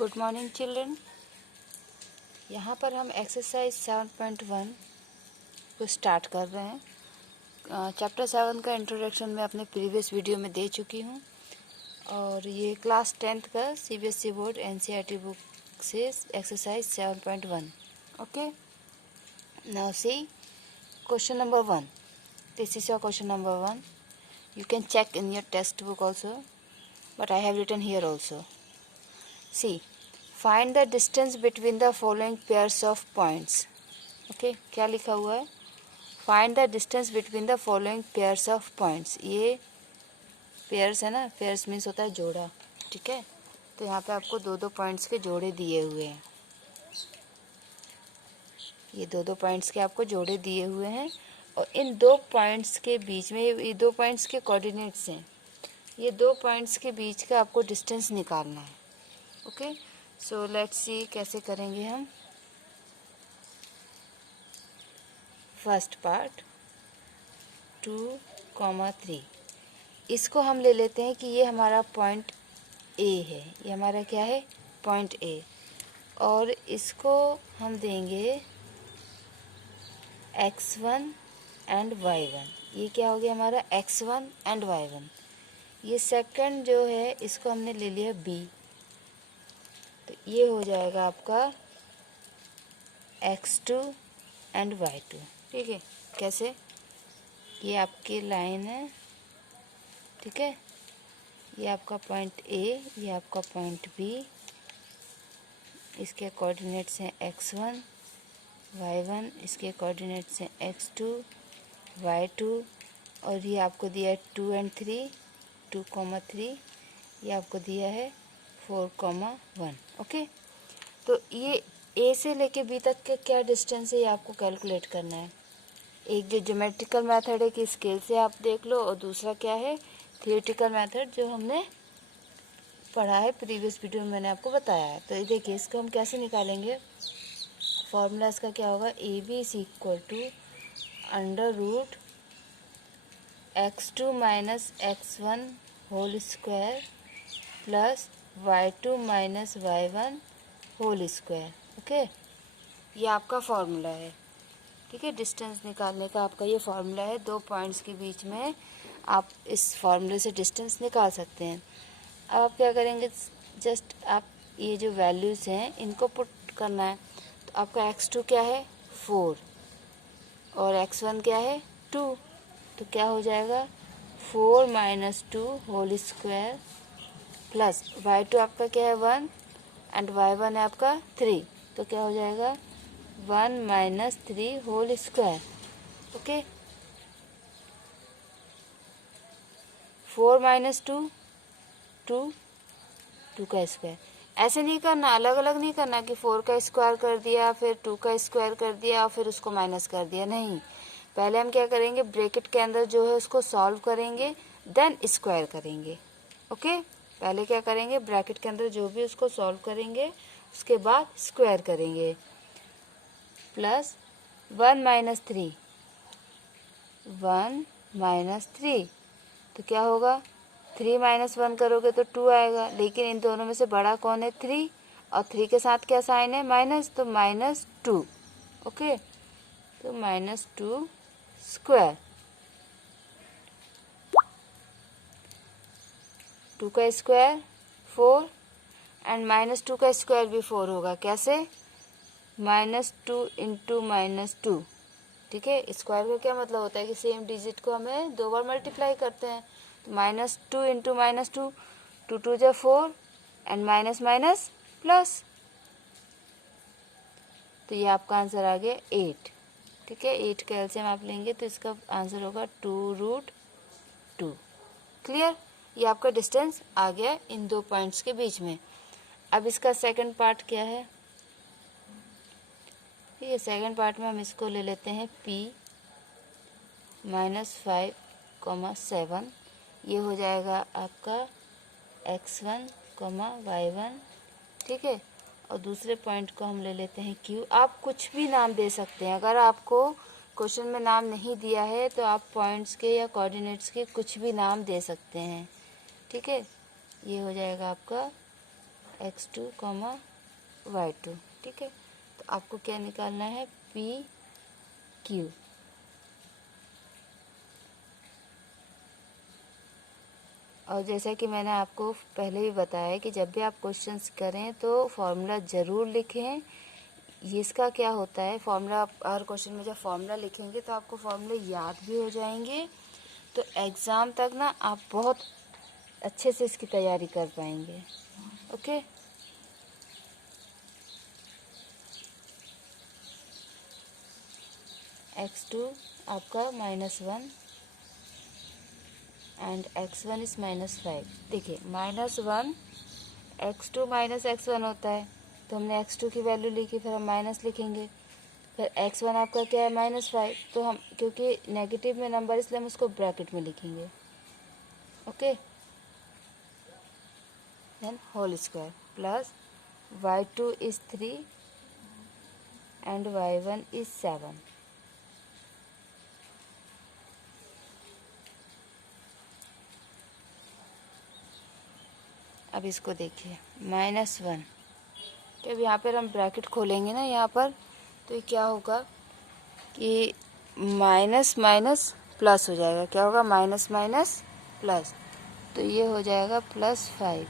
Good morning children. यहाँ पर हम एक्सरसाइज 7.1 को स्टार्ट कर रहे हैं। चैप्टर 7 का इंट्रोडक्शन मैं अपने प्रीवियस वीडियो में दे चुकी हूँ और ये क्लास 10th का CBSE बोर्ड NCERT बुक से exercise 7.1। Okay, now see question number 1. This is your question number 1. You can check in your text book also, but I have written here also. See, find the distance between the following pairs of points. Okay, क्या लिखा हुआ है? Find the distance between the following pairs of points. ये pairs है ना, pairs means होता है जोड़ा, ठीक है। तो यहाँ पे आपको दो दो पॉइंट्स के जोड़े दिए हुए हैं। ये दो दो पॉइंट्स के आपको जोड़े दिए हुए हैं और इन दो पॉइंट्स के बीच में ये दो पॉइंट्स के कोऑर्डिनेट्स हैं। ये दो पॉइंट्स के बीच का आपको डिस्टेंस निकालना है। ओके, सो लेट्स सी कैसे करेंगे हम। फर्स्ट पार्ट 2,3, इसको हम ले लेते हैं कि ये हमारा पॉइंट ए है। ये हमारा क्या है? Point A. और इसको हम देंगे x1 एंड y1। ये क्या हो गया हमारा? x1 and y1। ये सेकंड जो है इसको हमने ले लिया b, तो ये हो जाएगा आपका x2 एंड y2। ठीक है, कैसे? ये आपकी लाइन है, ठीक है। ये आपका पॉइंट A, ये आपका पॉइंट B। इसके कोऑर्डिनेट्स हैं x1 y1, इसके कोऑर्डिनेट्स हैं x2 y2, और ये आपको दिया है 2 एंड 3, 2,3। ये आपको दिया है 4,1। ओके, तो ये A से लेके B तक का क्या डिस्टेंस है ये आपको कैलकुलेट करना है। एक जो ज्योमेट्रिकल मेथड है कि स्केल से आप देख लो, और दूसरा क्या है? थियोरेटिकल मेथड जो हमने पढ़ा है प्रीवियस वीडियो में, मैंने आपको बताया है। तो ये देखिए, इसको हम कैसे निकालेंगे। फॉर्मूला इसका क्या होगा? AB is equal to under root x2 minus x1 whole square plus y2 minus y1 whole square. Okay, ये आपका फॉर्मूला है, ठीक है। डिस्टेंस निकालने का आपका ये फॉर्मूला है। दो पॉइंट्स के बीच में आप इस फॉर्मूले से डिस्टेंस निकाल सकते हैं। अब आप क्या करेंगे? जस्ट आप ये जो वैल्यूज़ हैं इनको पुट करना है। तो आपका x2 क्या है? 4, और x1 क्या है? 2। तो क्या हो जाएगा? 4 minus 2 whole square plus y2 आपका क्या है? 1, एंड y1 है आपका 3। तो क्या हो जाएगा? 1 minus 3 whole square. Okay, 4 minus 2, 2, 2 का स्क्वायर। ऐसे नहीं करना, अलग अलग नहीं करना कि 4 का स्क्वायर कर दिया फिर 2 का स्क्वायर कर दिया और फिर उसको माइनस कर दिया। नहीं, पहले हम क्या करेंगे? ब्रैकेट के अंदर जो है उसको सॉल्व करेंगे, देन स्क्वायर करेंगे। ओके, पहले क्या करेंगे? ब्रैकेट के अंदर जो भी उसको सॉल्व करेंगे, उसके बाद स्क्वायर करेंगे। प्लस 1 माइनस 3, 1 माइनस 3, तो क्या होगा? 3 माइनस 1 करोगे तो 2 आएगा, लेकिन इन दोनों में से बड़ा कौन है? 3, और 3 के साथ क्या साइन है? माइनस, तो माइनस 2। ओके, तो माइनस 2 स्क्वायर। 2 का स्क्वायर 4, एंड माइनस 2 का स्क्वायर भी 4 होगा। कैसे? Minus 2 into minus 2। ठीक है, स्क्वायर का क्या मतलब होता है कि सेम डिजिट को हमें दो बार मल्टीप्लाई करते हैं। तो माइनस 2 इंटू माइनस 2, 2 2 जा 4, एंड माइनस माइनस प्लस, तो ये आपका आंसर आ गया 8। ठीक है, 8 का एलसीएम आप लेंगे तो इसका आंसर होगा 2√2। क्लियर? ये आपका डिस्टेंस आ गया इन दो पॉइंट्स के बीच में। अब इसका सेकंड पार्ट क्या है? ठीक है, सेकंड पार्ट में हम इसको ले लेते हैं P माइनस 5,7। ये हो जाएगा आपका x1, y1। ठीक है, और दूसरे पॉइंट को हम ले लेते हैं Q। आप कुछ भी नाम दे सकते हैं। अगर आपको क्वेश्चन में नाम नहीं दिया है तो आप पॉइंट्स के या कोऑर्डिनेट्स के कुछ भी नाम दे सकते हैं। ठीक है, ये हो जाएगा आपका x2, y2। ठीक है, तो आपको क्या निकालना है, पी क्यू। और जैसा कि मैंने आपको पहले ही बताया कि जब भी आप क्वेश्चंस करें तो फॉर्मूला ज़रूर लिखें। इसका क्या होता है, फॉर्मूला आप हर क्वेश्चन में जब फॉर्मूला लिखेंगे तो आपको फॉर्मूले याद भी हो जाएंगे, तो एग्ज़ाम तक ना आप बहुत अच्छे से इसकी तैयारी कर पाएंगे। ओके, x2 आपका -1 एंड x1 इज़ -5। देखिए -1 x2 -x1 होता है, तो हमने x2 की वैल्यू लिखी, फिर हम माइनस लिखेंगे, फिर x1 आपका क्या है -5, तो हम क्योंकि नेगेटिव में नंबर इसलिए हम उसको ब्रैकेट में लिखेंगे। Okay, then whole square plus y2 is 3 and y1 is 7। अब इसको देखिए -1, तो अब यहाँ पर हम ब्रैकेट खोलेंगे ना यहाँ पर, तो ये क्या होगा कि माइनस माइनस प्लस हो जाएगा। क्या होगा, माइनस माइनस प्लस, तो ये हो जाएगा +5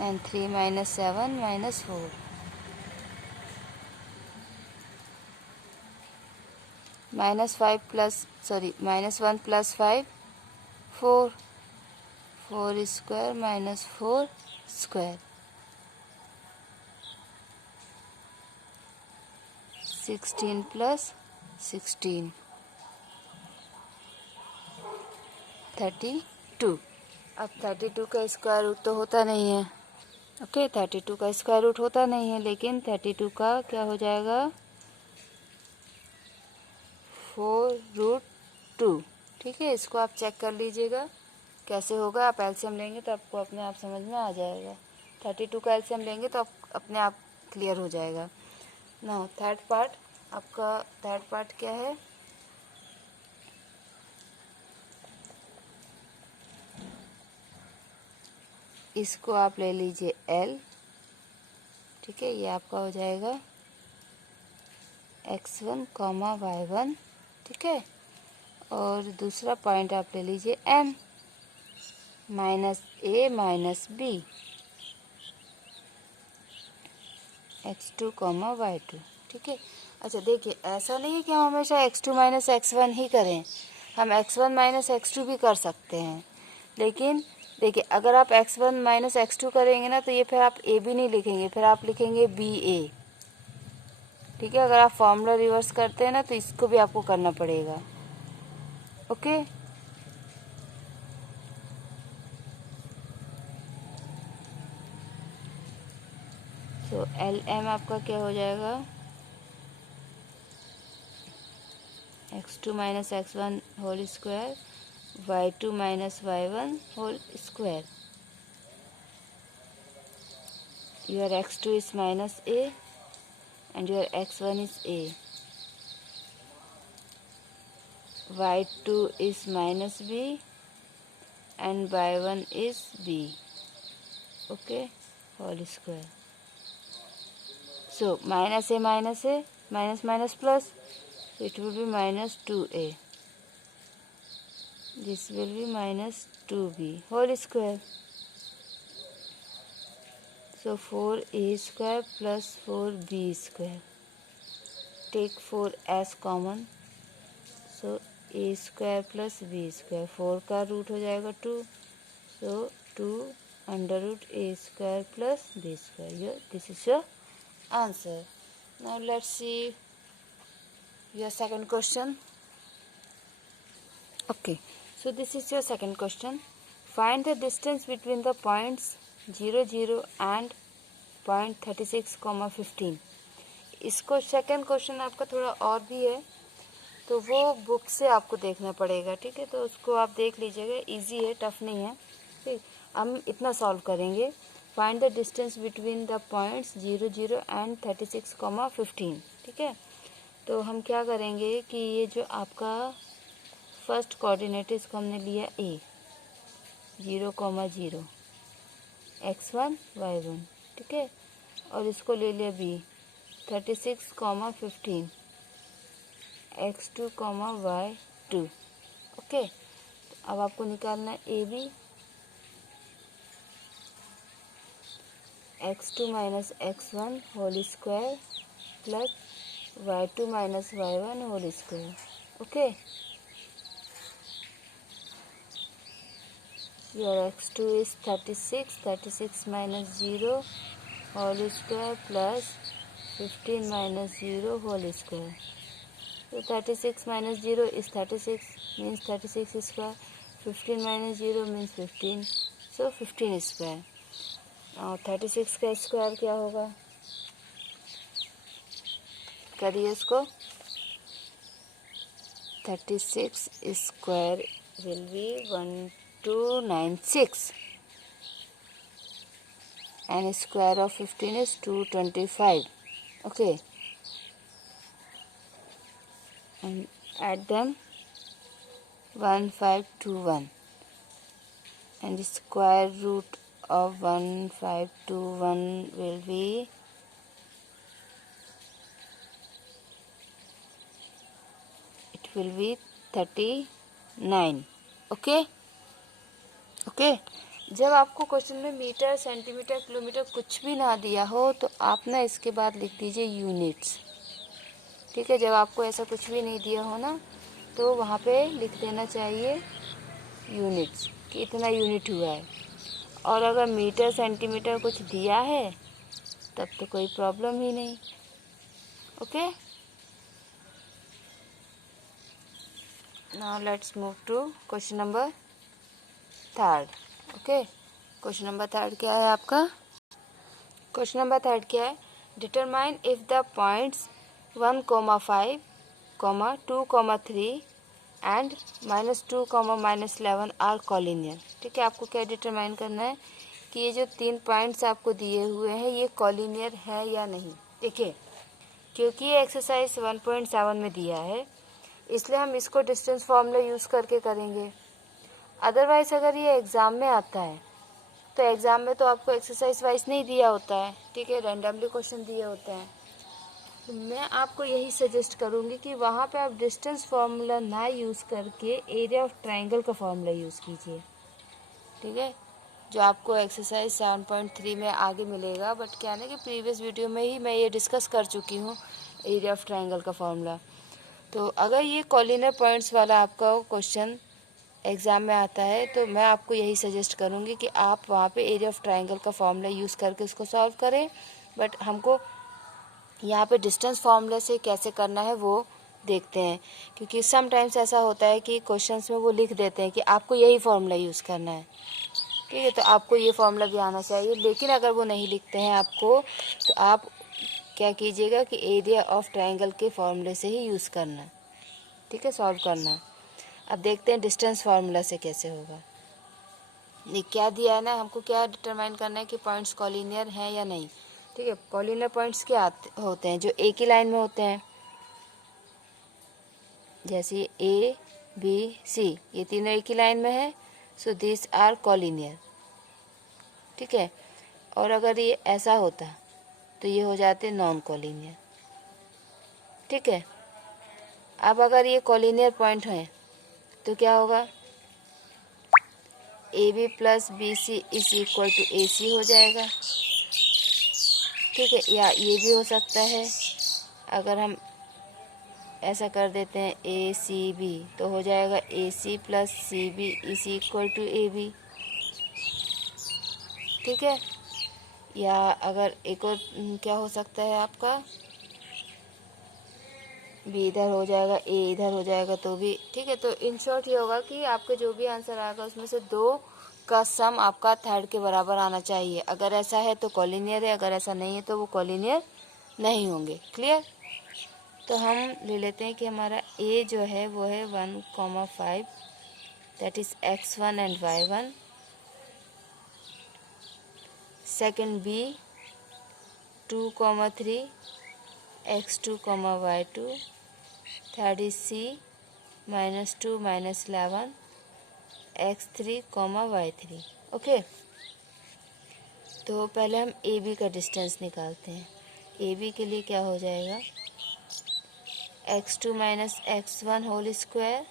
एंड 3 - 7 -4। -1 + 5 4, 4 square -4 square, 16 + 16 32। अब 32 का स्क्वायर रूट तो होता नहीं है। ओके, 32 का स्क्वायर रूट होता नहीं है, लेकिन 32 का क्या हो जाएगा, 4√2। ठीक है, इसको आप चेक कर लीजिएगा कैसे होगा। आप एलसीएम लेंगे तो आपको अपने आप समझ में आ जाएगा। 32 का एलसीएम लेंगे तो आप अपने आप क्लियर हो जाएगा। नाउ थर्ड पार्ट, आपका थर्ड पार्ट क्या है, इसको आप ले लीजिए L। ठीक है, ये आपका हो जाएगा x1, y1। ठीक है, और दूसरा पॉइंट आप ले लीजिए M -a -b, x2, y2। ठीक है, अच्छा देखिए, ऐसा नहीं है कि हम हमेशा x2 - x1 ही करें, हम x1 - x2 भी कर सकते हैं। लेकिन देखिए, अगर आप x1 - x2 करेंगे ना, तो ये फिर आप a भी नहीं लिखेंगे, फिर आप लिखेंगे ba। ठीक है, अगर आप फॉर्मूला रिवर्स करते हैं ना, तो इसको भी आपको करना पड़ेगा। ओके, तो LM आपका क्या हो जाएगा, x2 - x1 whole square, y2 - y1 whole square. Your x2 is -a and your x1 is a, y2 is -b and y1 is b. Okay, whole square. So -a minus plus, so it will be -2a. This will be -2b whole square. So 4a square plus 4b square. Take 4 as common. So a square plus b square, 4 का root हो जाएगा 2, so 2 √a square plus b square. This is your answer. Now let's see your second question. Okay, so this is your second question. Find the distance between the points 0, 0 and point 36, 15. इसको second question आपका थोड़ा और भी है, तो वो book से आपको देखना पड़ेगा। ठीक है, तो उसको आप देख लीजिएगा, इजी है, टफ नहीं है। ठीक, हम इतना सॉल्व करेंगे। Find the distance between the points 0, 0 and 36, 15। ठीक है, तो हम क्या करेंगे कि ये जो आपका फर्स्ट कोऑर्डिनेट, इसको हमने लिया A, 0,0 x1 y1, ठीक है। और इसको ले लिया b 36,15 x2, y2, ओके। अब आपको निकालना है A B, x2 minus x1 whole square plus y2 minus y1 whole square, okay. Your x2 is 36 minus 0 whole square plus 15 minus 0 whole square. तो 36 minus 0 is 36 means 36 square, 15 minus 0 means 15, so 15 square. और 36 का square क्या होगा, करिए इसको। 36 square will be 1296 and square of 15 is 225, okay, and add them 1521 and the square root of 1521 will be 39, okay okay. जब आपको question में मीटर, सेंटीमीटर, किलोमीटर कुछ भी ना दिया हो तो आप ना इसके बाद लिख दीजिए यूनिट्स, ठीक है। जब आपको ऐसा कुछ भी नहीं दिया हो ना तो वहाँ पे लिख देना चाहिए यूनिट्स कि इतना यूनिट हुआ है। और अगर मीटर, सेंटीमीटर कुछ दिया है तब तो कोई प्रॉब्लम ही नहीं, okay. Now let's move to question number 3, okay. Question number 3 क्या है आपका, क्वेश्चन नंबर 3 क्या है, determine if the points 1,5, 2,3 and -2, -11 are collinear, ठीक है। आपको क्या डिटरमाइन करना है कि ये जो 3 पॉइंट्स आपको दिए हुए हैं ये कॉलिनियर है या नहीं। देखिए, क्योंकि ये एक्सरसाइज 1.7 में दिया है इसलिए हम इसको डिस्टेंस फार्मूला यूज़ करके करेंगे। अदरवाइज़ अगर ये एग्ज़ाम में आता है तो एग्ज़ाम में तो आपको एक्सरसाइज वाइज नहीं दिया होता है, ठीक है, रैंडमली क्वेश्चन दिए होते हैं। तो मैं आपको यही सजेस्ट करूँगी कि वहाँ पे आप डिस्टेंस फार्मूला ना यूज़ करके एरिया ऑफ ट्रायंगल का फार्मूला यूज़ कीजिए, ठीक है, जो आपको एक्सरसाइज 7.3 में आगे मिलेगा। बट क्या है ना कि प्रीवियस वीडियो में ही मैं ये डिस्कस कर चुकी हूँ एरिया ऑफ ट्रायंगल का फार्मूला। तो अगर ये कॉलिनर पॉइंट्स वाला आपका क्वेश्चन एग्ज़ाम में आता है तो मैं आपको यही सजेस्ट करूँगी कि आप वहाँ पे एरिया ऑफ ट्रायंगल का फार्मूला यूज़ करके उसको सॉल्व करें। बट हमको यहाँ पे डिस्टेंस फार्मूला से कैसे करना है वो देखते हैं, क्योंकि समटाइम्स ऐसा होता है कि क्वेश्चंस में वो लिख देते हैं कि आपको यही फार्मूला यूज़ करना है, ठीक है। तो आपको ये फार्मूला भी आना चाहिए, लेकिन अगर वो नहीं लिखते हैं आपको तो आप क्या कीजिएगा कि एरिया ऑफ ट्रायंगल के फार्मूले से ही यूज़ करना, ठीक है, सॉल्व करना। अब देखते हैं डिस्टेंस फार्मूला से कैसे होगा। ये क्या दिया है ना, हमको क्या डिटरमाइन करना है कि पॉइंट्स कॉलिनियर हैं या नहीं, ठीक है। कॉलिनियर पॉइंट्स क्या होते हैं, जो एक ही लाइन में होते हैं, जैसे ए बी सी ये तीनों एक ही लाइन में है, सो दिस आर कॉलिनियर, ठीक है। और अगर ये ऐसा होता तो ये हो जाते नॉन कॉलिनियर, ठीक है। अब अगर ये कॉलिनियर पॉइंट हैं तो क्या होगा, A B plus B C is equal to A C हो जाएगा, ठीक है। या ये भी हो सकता है, अगर हम ऐसा कर देते हैं ए सी बी तो हो जाएगा A C plus C B is equal to A B, ठीक है। या अगर एक और क्या हो सकता है आपका, बी इधर हो जाएगा ए इधर हो जाएगा तो भी, ठीक है। तो इन शॉर्ट ये होगा कि आपके जो भी आंसर आएगा उसमें से 2 का सम आपका थर्ड के बराबर आना चाहिए। अगर ऐसा है तो कॉलिनियर है, अगर ऐसा नहीं है तो वो कॉलिनियर नहीं होंगे, क्लियर। तो हम ले लेते हैं कि हमारा ए जो है वो है 1,5 that is x1 and y1, second B 2,3 x2, y2, third is C -2 -11 x3, y3। Okay, तो पहले हम ए बी का डिस्टेंस निकालते हैं। ए बी के लिए क्या हो जाएगा, x2 minus x1 whole square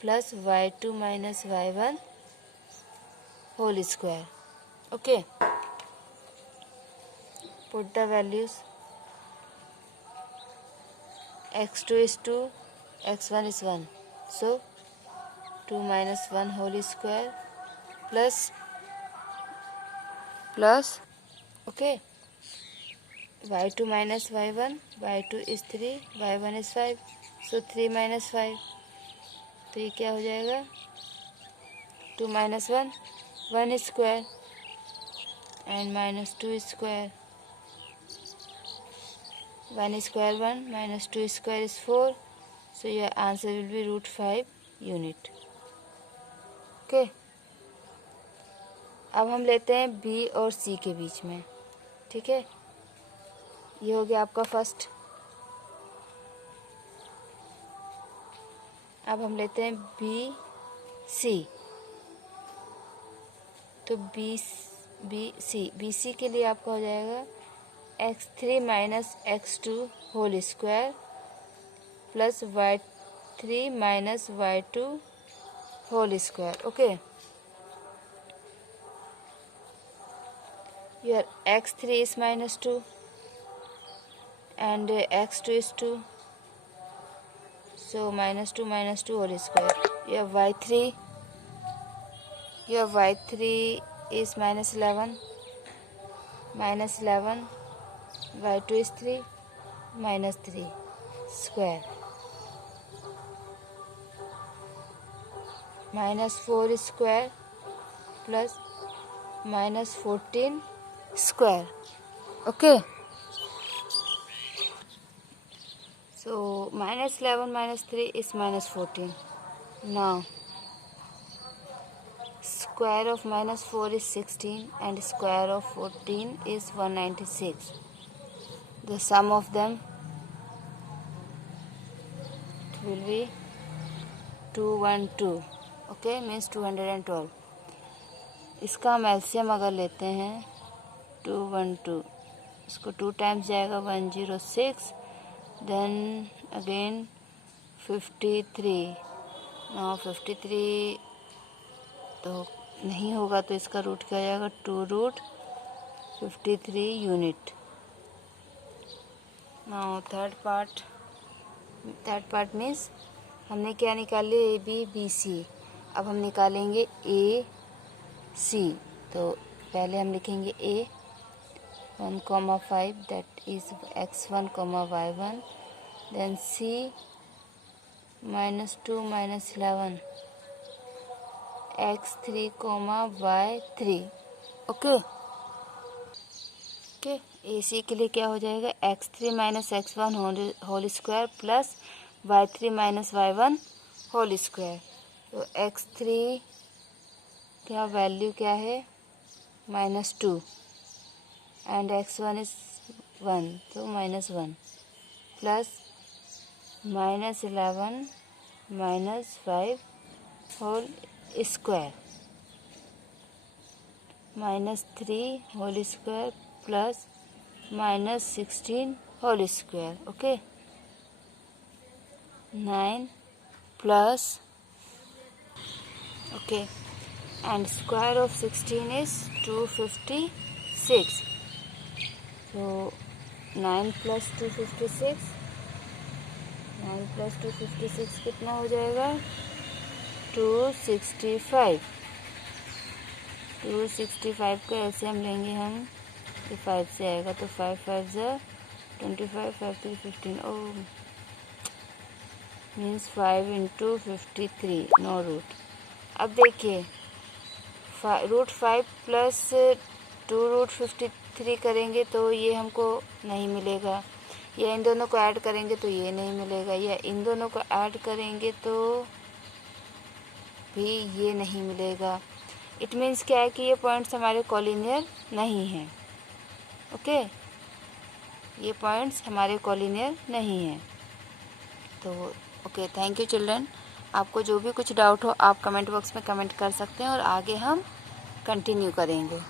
plus y2 minus y1 whole square. Okay, put the values, x2 is 2, x1 is 1, so 2 minus 1 whole square plus okay, y2 minus y1, y2 is 3, y1 is 5, so 3 minus 5, तो ये क्या हो जाएगा, 2 minus 1, 1 square and minus 2 square, 1 square 1 minus 2 square is 4, so your answer will be √5 unit। Okay, अब हम लेते हैं B और सी के बीच में। ठीक है, ये हो गया आपका फर्स्ट। अब हम लेते हैं बी सी, तो बी सी के लिए आपका हो जाएगा x3 minus x2 whole square plus y3 minus y2 whole square. Okay, your x3 is minus 2 and x2 is 2, so minus 2 whole square। your y3 is minus 11, y2 is 3, minus 3 square, minus 4 square plus minus 14 square। okay, so minus 11 minus 3 is minus 14। now square of minus 4 is 16 and square of 14 is 196, the sum of them will be 212। okay, means 212। इसका हम LCM अगर लेते हैं 212, इसको 2 times जाएगा 106, then again 53। Now 53 तो नहीं होगा, तो इसका रूट क्या हो जाएगा, 2√53 unit. Now third part means हमने क्या निकाल लिया, ए बी बी सी। अब हम निकालेंगे ए सी, तो पहले हम लिखेंगे ए 1,5 that is x1, y1, then c -2 -11 x3, y3। Okay, A C के लिए क्या हो जाएगा, x3 minus x1 whole square plus y3 minus y1 whole square. तो x3 क्या वैल्यू क्या है, -2 एंड x1 इज 1, तो -1 plus -11 minus 5 whole square, -3 whole square plus -16 whole square. Okay, 9 plus okay, and square of 16 is 256, so 9 plus 256 कितना हो जाएगा, 265। 265 का LCM लेंगे हम, तो 5 से आएगा, तो 5 5 ज़ा 25, 5 3 15, ओह मीन्स 5 × 53, नो रूट। अब देखिए √5 प्लस 2√53 करेंगे तो ये हमको नहीं मिलेगा, या इन दोनों को ऐड करेंगे तो ये नहीं मिलेगा, या इन दोनों को ऐड करेंगे तो भी ये नहीं मिलेगा। इट मीन्स क्या है कि ये पॉइंट्स हमारे कॉलिनियर नहीं हैं। ओके, ये पॉइंट्स हमारे कॉलिनियर नहीं हैं। तो ओके, थैंक यू चिल्ड्रन। आपको जो भी कुछ डाउट हो आप कमेंट बॉक्स में कमेंट कर सकते हैं और आगे हम कंटिन्यू करेंगे।